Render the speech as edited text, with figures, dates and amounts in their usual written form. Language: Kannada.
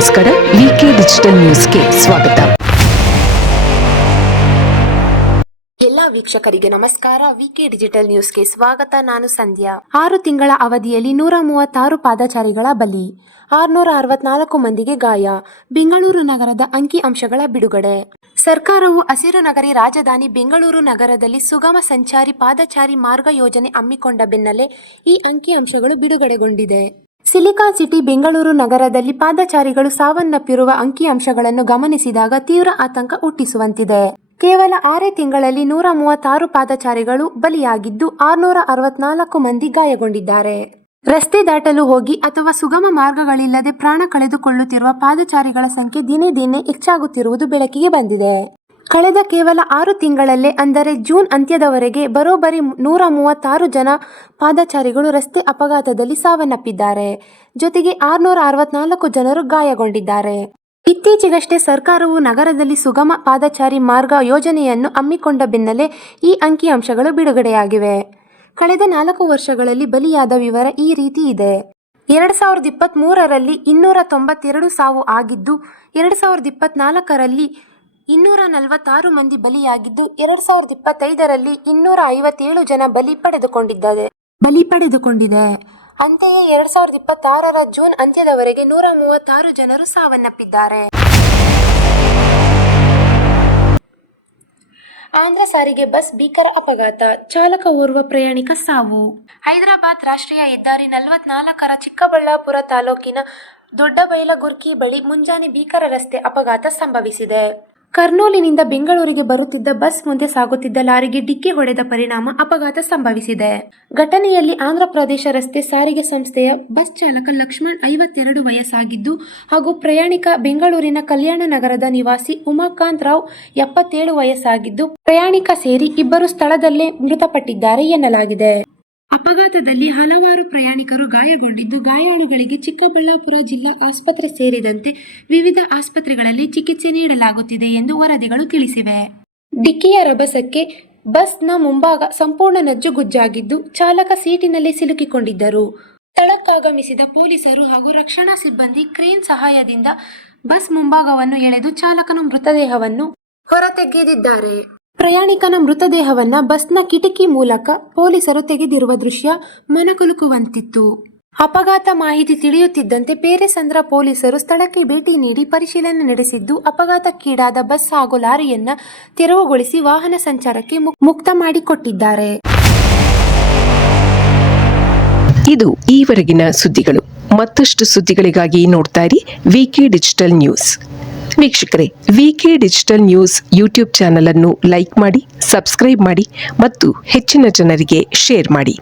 ನಮಸ್ಕಾರ. ವಿಕೆ ಡಿಜಿಟಲ್ ನ್ಯೂಸ್ಗೆ ಸ್ವಾಗತ. ಎಲ್ಲ ವೀಕ್ಷಕರಿಗೆ ನಮಸ್ಕಾರ. ವಿಕೆ ಡಿಜಿಟಲ್ ನ್ಯೂಸ್ಗೆ ಸ್ವಾಗತ. ನಾನು ಸಂಧ್ಯಾ. 6 ತಿಂಗಳ ಅವಧಿಯಲ್ಲಿ 136 ಪಾದಚಾರಿಗಳ ಬಲಿ, 664 ಮಂದಿಗೆ ಗಾಯ. ಬೆಂಗಳೂರು ನಗರದ ಅಂಕಿ ಅಂಶಗಳ ಬಿಡುಗಡೆ. ಸರ್ಕಾರವು ಹಸಿರು ನಗರಿ ರಾಜಧಾನಿ ಬೆಂಗಳೂರು ನಗರದಲ್ಲಿ ಸುಗಮ ಸಂಚಾರಿ ಪಾದಚಾರಿ ಮಾರ್ಗ ಯೋಜನೆ ಹಮ್ಮಿಕೊಂಡ ಬೆನ್ನಲ್ಲೇ ಈ ಅಂಕಿ ಅಂಶಗಳು ಬಿಡುಗಡೆಗೊಂಡಿದೆ. ಸಿಲಿಕಾನ್ ಸಿಟಿ ಬೆಂಗಳೂರು ನಗರದಲ್ಲಿ ಪಾದಚಾರಿಗಳು ಸಾವನ್ನಪ್ಪಿರುವ ಅಂಕಿ ಅಂಶಗಳನ್ನು ಗಮನಿಸಿದಾಗ ತೀವ್ರ ಆತಂಕ ಹುಟ್ಟಿಸುವಂತಿದೆ. ಕೇವಲ 6 ತಿಂಗಳಲ್ಲಿ 136 ಪಾದಚಾರಿಗಳು ಬಲಿಯಾಗಿದ್ದು 664 ಮಂದಿ ಗಾಯಗೊಂಡಿದ್ದಾರೆ. ರಸ್ತೆ ದಾಟಲು ಹೋಗಿ ಅಥವಾ ಸುಗಮ ಮಾರ್ಗಗಳಿಲ್ಲದೆ ಪ್ರಾಣ ಕಳೆದುಕೊಳ್ಳುತ್ತಿರುವ ಪಾದಚಾರಿಗಳ ಸಂಖ್ಯೆ ದಿನೇ ದಿನೇ ಹೆಚ್ಚಾಗುತ್ತಿರುವುದು ಬೆಳಕಿಗೆ ಬಂದಿದೆ. ಕಳೆದ ಕೇವಲ 6 ತಿಂಗಳಲ್ಲೇ ಅಂದರೆ ಜೂನ್ ಅಂತ್ಯದವರೆಗೆ ಬರೋಬ್ಬರಿ 136 ಜನ ಪಾದಚಾರಿಗಳು ರಸ್ತೆ ಅಪಘಾತದಲ್ಲಿ ಸಾವನ್ನಪ್ಪಿದ್ದಾರೆ. ಜೊತೆಗೆ 664 ಜನರು ಗಾಯಗೊಂಡಿದ್ದಾರೆ. ಇತ್ತೀಚೆಗಷ್ಟೇ ಸರ್ಕಾರವು ನಗರದಲ್ಲಿ ಸುಗಮ ಪಾದಚಾರಿ ಮಾರ್ಗ ಯೋಜನೆಯನ್ನು ಹಮ್ಮಿಕೊಂಡ ಬೆನ್ನಲ್ಲೇ ಈ ಅಂಕಿಅಂಶಗಳು ಬಿಡುಗಡೆಯಾಗಿವೆ. ಕಳೆದ 4 ವರ್ಷಗಳಲ್ಲಿ ಬಲಿಯಾದ ವಿವರ ಈ ರೀತಿ ಇದೆ. 2023ರಲ್ಲಿ 292 ಸಾವು ಆಗಿದ್ದು, 2024ರಲ್ಲಿ 246 ಮಂದಿ ಬಲಿಯಾಗಿದ್ದು, 2025ರಲ್ಲಿ 257 ಜನ ಬಲಿ ಪಡೆದುಕೊಂಡಿದೆ. ಅಂತೆಯೇ 2026ರ ಜೂನ್ ಅಂತ್ಯದವರೆಗೆ 136 ಜನರು ಸಾವನ್ನಪ್ಪಿದ್ದಾರೆ. ಆಂಧ್ರ ಸಾರಿಗೆ ಬಸ್ ಭೀಕರ ಅಪಘಾತ, ಚಾಲಕ ಓರ್ವ ಪ್ರಯಾಣಿಕ ಸಾವು. ಹೈದರಾಬಾದ್ ರಾಷ್ಟ್ರೀಯ ಹೆದ್ದಾರಿ 44ರ ಚಿಕ್ಕಬಳ್ಳಾಪುರ ತಾಲೂಕಿನ ದೊಡ್ಡಬೈಲಗುರ್ಕಿ ಬಳಿ ಮುಂಜಾನೆ ಭೀಕರ ರಸ್ತೆ ಅಪಘಾತ ಸಂಭವಿಸಿದೆ. ಕರ್ನೂಲಿನಿಂದ ಬೆಂಗಳೂರಿಗೆ ಬರುತ್ತಿದ್ದ ಬಸ್ ಮುಂದೆ ಸಾಗುತ್ತಿದ್ದ ಲಾರಿಗೆ ಡಿಕ್ಕಿ ಹೊಡೆದ ಪರಿಣಾಮ ಅಪಘಾತ ಸಂಭವಿಸಿದೆ. ಘಟನೆಯಲ್ಲಿ ಆಂಧ್ರಪ್ರದೇಶ ರಸ್ತೆ ಸಾರಿಗೆ ಸಂಸ್ಥೆಯ ಬಸ್ ಚಾಲಕ ಲಕ್ಷ್ಮಣ್ 52 ವಯಸ್ಸಾಗಿದ್ದು ಹಾಗೂ ಪ್ರಯಾಣಿಕ ಬೆಂಗಳೂರಿನ ಕಲ್ಯಾಣ ನಗರದ ನಿವಾಸಿ ಉಮಾಕಾಂತ್ ರಾವ್ 77 ವಯಸ್ಸಾಗಿದ್ದು, ಪ್ರಯಾಣಿಕ ಸೇರಿ ಇಬ್ಬರು ಸ್ಥಳದಲ್ಲೇ ಮೃತಪಟ್ಟಿದ್ದಾರೆ ಎನ್ನಲಾಗಿದೆ. ಅಪಘಾತದಲ್ಲಿ ಹಲವಾರು ಪ್ರಯಾಣಿಕರು ಗಾಯಗೊಂಡಿದ್ದು, ಗಾಯಾಳುಗಳಿಗೆ ಚಿಕ್ಕಬಳ್ಳಾಪುರ ಜಿಲ್ಲಾ ಆಸ್ಪತ್ರೆ ಸೇರಿದಂತೆ ವಿವಿಧ ಆಸ್ಪತ್ರೆಗಳಲ್ಲಿ ಚಿಕಿತ್ಸೆ ನೀಡಲಾಗುತ್ತಿದೆ ಎಂದು ವರದಿಗಳು ತಿಳಿಸಿವೆ. ಡಿಕ್ಕಿಯ ರಭಸಕ್ಕೆ ಬಸ್ನ ಮುಂಭಾಗ ಸಂಪೂರ್ಣ ನಜ್ಜುಗುಜ್ಜಾಗಿದ್ದು, ಚಾಲಕ ಸೀಟಿನಲ್ಲಿ ಸಿಲುಕಿಕೊಂಡಿದ್ದರು. ಸ್ಥಳಕ್ಕಾಗಮಿಸಿದ ಪೊಲೀಸರು ಹಾಗೂ ರಕ್ಷಣಾ ಸಿಬ್ಬಂದಿ ಕ್ರೇನ್ ಸಹಾಯದಿಂದ ಬಸ್ ಮುಂಭಾಗವನ್ನು ಎಳೆದು ಚಾಲಕನ ಮೃತದೇಹವನ್ನು ಹೊರತೆಗೆದಿದ್ದಾರೆ. ಪ್ರಯಾಣಿಕನ ಮೃತದೇಹವನ್ನ ಬಸ್ನ ಕಿಟಕಿ ಮೂಲಕ ಪೊಲೀಸರು ತೆಗೆದಿರುವ ದೃಶ್ಯ ಮನಕಲುಕುವಂತಿತ್ತು. ಅಪಘಾತ ಮಾಹಿತಿ ತಿಳಿಯುತ್ತಿದ್ದಂತೆ ಪೇರೆಸಂದ್ರ ಪೊಲೀಸರು ಸ್ಥಳಕ್ಕೆ ಭೇಟಿ ನೀಡಿ ಪರಿಶೀಲನೆ ನಡೆಸಿದ್ದು, ಅಪಘಾತಕ್ಕೀಡಾದ ಬಸ್ ಹಾಗೂ ಲಾರಿಯನ್ನ ತೆರವುಗೊಳಿಸಿ ವಾಹನ ಸಂಚಾರಕ್ಕೆ ಮುಕ್ತ ಮಾಡಿಕೊಟ್ಟಿದ್ದಾರೆ. ಇದು ಈವರೆಗಿನ ಸುದ್ದಿಗಳು. ಮತ್ತಷ್ಟು ಸುದ್ದಿಗಳಿಗಾಗಿ ನೋಡ್ತಾ ಇರಿ ವಿಕೆ ಡಿಜಿಟಲ್ ನ್ಯೂಸ್. ವೀಕ್ಷಕರೇ, ವಿಕೆ ಡಿಜಿಟಲ್ ನ್ಯೂಸ್ ಯೂಟ್ಯೂಬ್ ಚಾನಲ್ ಅನ್ನು ಲೈಕ್ ಮಾಡಿ, ಸಬ್ಸ್ಕ್ರೈಬ್ ಮಾಡಿ ಮತ್ತು ಹೆಚ್ಚಿನ ಜನರಿಗೆ ಶೇರ್ ಮಾಡಿ.